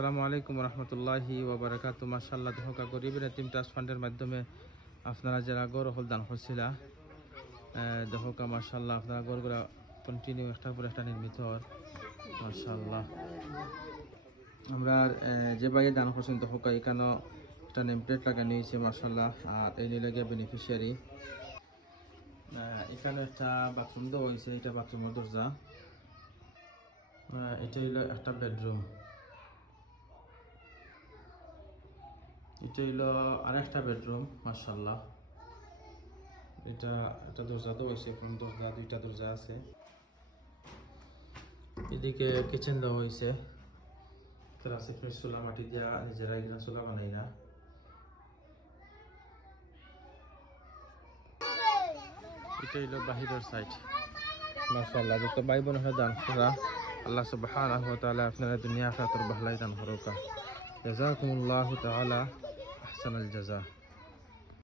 আসসালামু আলাইকুম রহমতুল্লাহি ওয়া বারাকাতুহু। মাশাআল্লাহ, ধোকা গরিবের এতিম ট্রাস্ট ফান্ডের মাধ্যমে আপনারা যারা গড় হল দান করছিলা, ধোকা মাশাআল্লাহ আপনারা গড়গুলা কন্টিনিউ একটার পর একটা নির্মিত হয় মাশাআল্লাহ। আমরা যে বাইরে দান করছেন ধোকা এখানেও একটা নেম প্লেট লাগানো হয়েছে মাশাআল্লাহ। আর এই নিয়ে বেনিফিশিয়ারি এখানে একটা বাথরুম দেওয়া হয়েছে, এটা বাথরুমের দরজা, এটা হইলো একটা বেডরুম, এটা হইলো আরেকটা বেডরুম মাশাআল্লাহ। এটা একটা দরজা দেওয়া হয়েছে, ফ্রন্ট দরজা, দুইটা দরজা আছে। এদিকে কিচেন দেওয়া হয়েছে, তার আছে ফ্রেশ চুলা, মাটি দিয়া নিজেরা এখানে চুলা বানাই না। এটা হইলো বাহিরের সাইড মাশাআল্লাহ। যত ভাই বোন দান করা আল্লাহ সুবহানাহু ওয়া তাআলা আপনারা দুনিয়া আখিরাতের ভালাই দান করুক। জাযাকুমুল্লাহু তাআলা আহসানাল জাযা।